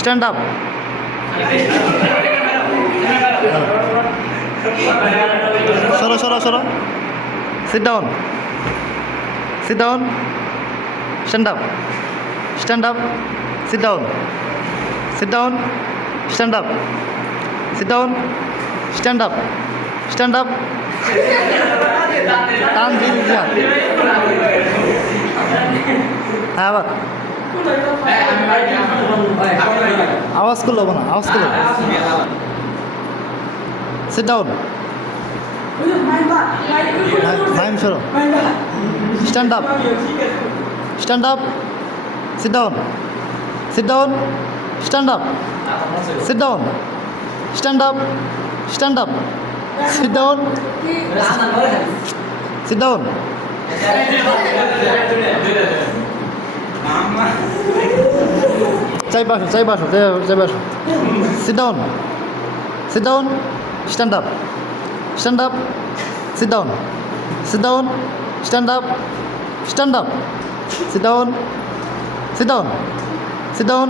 Stand up. Soro. Sit down. Sit down. Stand up. Stand up. Sit down. Sit down. Stand up. Sit down. Stand up. Stand up. টান দিন আবার আওয়াজ করলো না আওয়াজ করলো সিট ডাউন মাইম সরো stand up stand up sit down sit down stand up sit down stand up stand up sit down sit down চাই বাসো sit down sit down stand up stand up sit down sit down stand up stand up sit down sit down sit down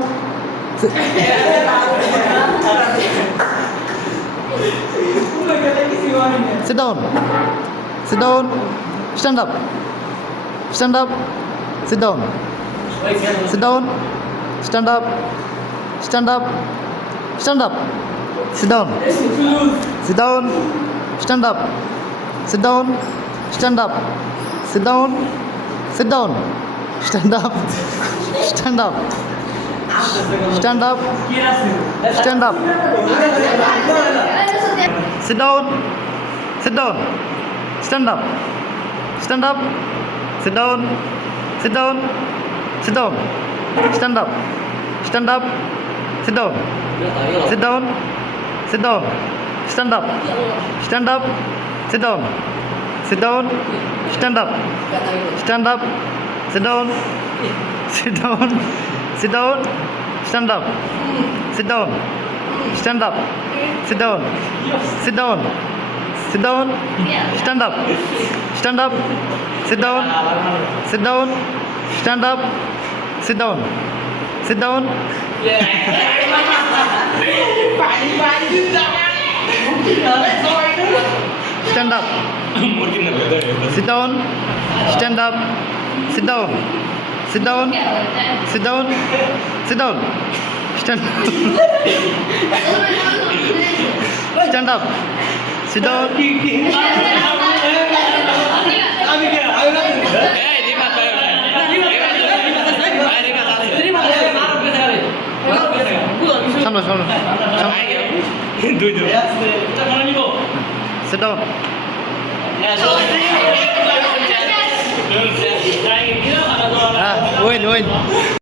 sit down sit down stand up stand up sit down sit down stand up stand up stand up sit down sit down stand up sit down stand up sit down sit down stand up stand up stand up stand up sit down sit down stand up stand up sit down sit down sit down stand up stand up sit down sit down sit down stand up stand up sit down sit down stand up stand up sit down sit down sit down stand up sit down stand up sit down sit down sit down stand up stand up sit down sit down stand up sit down sit down stand up sit down stand up sit down sit down sit down sit down stand stand up sit down সামনে sit down win